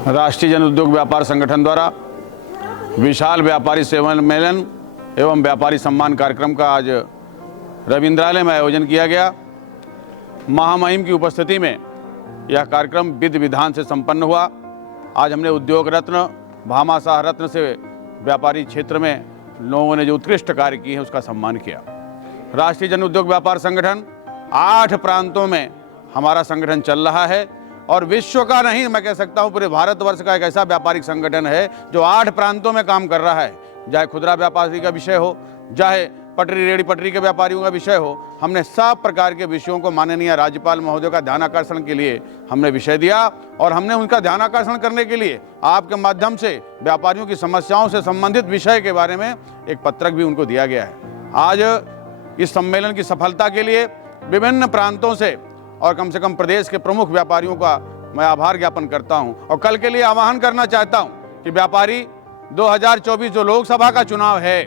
राष्ट्रीय जन उद्योग व्यापार संगठन द्वारा विशाल व्यापारी सम्मेलन एवं व्यापारी सम्मान कार्यक्रम का आज रविंद्रालय में आयोजन किया गया। महामहिम की उपस्थिति में यह कार्यक्रम विधि विधान से संपन्न हुआ। आज हमने उद्योग रत्न, भामाशाह रत्न से व्यापारी क्षेत्र में लोगों ने जो उत्कृष्ट कार्य किए हैं उसका सम्मान किया। राष्ट्रीय जन उद्योग व्यापार संगठन 8 प्रांतों में हमारा संगठन चल रहा है और विश्व का नहीं, मैं कह सकता हूं पूरे भारतवर्ष का एक ऐसा व्यापारिक संगठन है जो 8 प्रांतों में काम कर रहा है। चाहे खुदरा व्यापारी का विषय हो, चाहे पटरी रेहड़ी पटरी के व्यापारियों का विषय हो, हमने सब प्रकार के विषयों को माननीय राज्यपाल महोदय का ध्यान आकर्षण के लिए हमने विषय दिया और हमने उनका ध्यान आकर्षण करने के लिए आपके माध्यम से व्यापारियों की समस्याओं से संबंधित विषय के बारे में एक पत्रक भी उनको दिया गया है। आज इस सम्मेलन की सफलता के लिए विभिन्न प्रांतों से और कम से कम प्रदेश के प्रमुख व्यापारियों का मैं आभार ज्ञापन करता हूं और कल के लिए आह्वान करना चाहता हूं कि व्यापारी 2024 जो लोकसभा का चुनाव है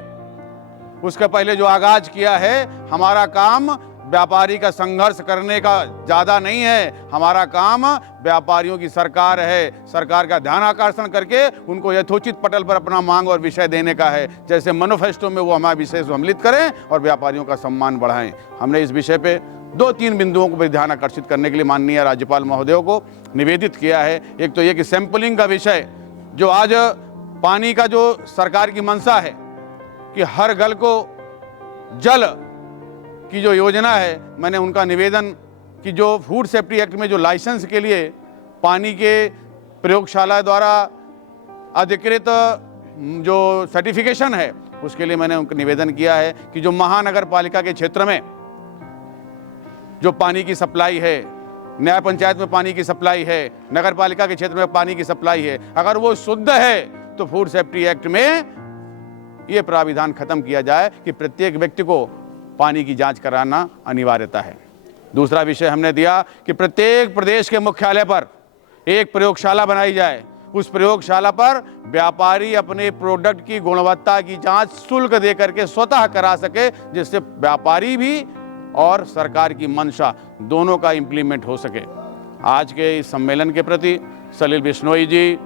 उसके पहले जो आगाज किया है, हमारा काम व्यापारी का संघर्ष करने का ज़्यादा नहीं है, हमारा काम व्यापारियों की सरकार है। सरकार का ध्यान आकर्षण करके उनको यथोचित पटल पर अपना मांग और विषय देने का है, जैसे मैनिफेस्टो में वो हमारा विषय सम्मिलित करें और व्यापारियों का सम्मान बढ़ाएं। हमने इस विषय पे 2-3 बिंदुओं को ध्यान आकर्षित करने के लिए माननीय राज्यपाल महोदयों को निवेदित किया है। एक तो ये कि सैंपलिंग का विषय, जो आज पानी का जो सरकार की मंशा है कि हर घर को जल की जो योजना है, मैंने उनका निवेदन कि जो फूड सेफ्टी एक्ट में जो लाइसेंस के लिए पानी के प्रयोगशाला द्वारा अधिकृत जो सर्टिफिकेशन है उसके लिए मैंने उनका निवेदन किया है कि जो महानगर पालिका के क्षेत्र में जो पानी की सप्लाई है, न्याय पंचायत में पानी की सप्लाई है, नगर पालिका के क्षेत्र में पानी की सप्लाई है, अगर वो शुद्ध है तो फूड सेफ्टी एक्ट में ये प्राविधान खत्म किया जाए कि प्रत्येक व्यक्ति को पानी की जांच कराना अनिवार्यता है। दूसरा विषय हमने दिया कि प्रत्येक प्रदेश के मुख्यालय पर एक प्रयोगशाला बनाई जाए। उस प्रयोगशाला पर व्यापारी अपने प्रोडक्ट की गुणवत्ता की जांच शुल्क दे करके स्वतः करा सके, जिससे व्यापारी भी और सरकार की मंशा दोनों का इम्प्लीमेंट हो सके। आज के इस सम्मेलन के प्रति सलील बिश्नोई जी,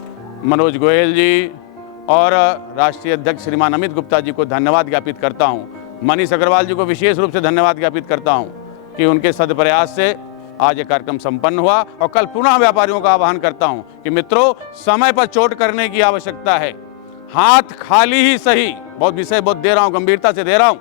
मनोज गोयल जी और राष्ट्रीय अध्यक्ष श्रीमान अमित गुप्ता जी को धन्यवाद ज्ञापित करता हूं। मनीष अग्रवाल जी को विशेष रूप से धन्यवाद ज्ञापित करता हूं कि उनके सदप्रयास से आज ये कार्यक्रम संपन्न हुआ और कल पुनः व्यापारियों का आह्वान करता हूं कि मित्रों, समय पर चोट करने की आवश्यकता है। हाथ खाली ही सही, बहुत विषय बहुत दे रहा हूं, गंभीरता से दे रहा हूं।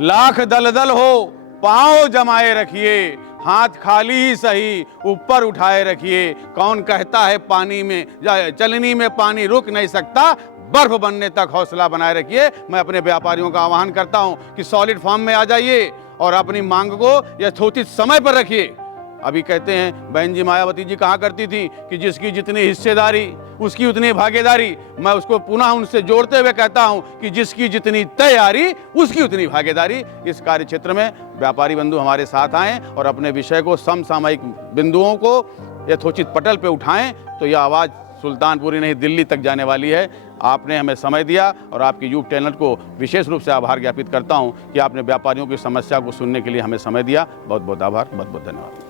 लाख दलदल हो पांव जमाए रखिए, हाथ खाली ही सही ऊपर उठाए रखिए। कौन कहता है पानी में चलनी में पानी रुक नहीं सकता, बर्फ बनने तक हौसला बनाए रखिए। मैं अपने व्यापारियों का आह्वान करता हूं कि सॉलिड फॉर्म में आ जाइए और अपनी मांग को यथोचित समय पर रखिए। अभी कहते हैं, बहन जी मायावती जी कहा करती थी कि जिसकी जितनी हिस्सेदारी उसकी उतनी भागीदारी। मैं उसको पुनः उनसे जोड़ते हुए कहता हूं कि जिसकी जितनी तैयारी उसकी उतनी भागीदारी। इस कार्य क्षेत्र में व्यापारी बंधु हमारे साथ आएं और अपने विषय को समसामयिक बिंदुओं को यथोचित पटल पे उठाएं, तो यह आवाज़ सुल्तानपुरी नहीं दिल्ली तक जाने वाली है। आपने हमें समय दिया और आपकी यूट्यूब चैनल को विशेष रूप से आभार ज्ञापित करता हूं कि आपने व्यापारियों की समस्या को सुनने के लिए हमें समय दिया। बहुत बहुत आभार, बहुत बहुत धन्यवाद।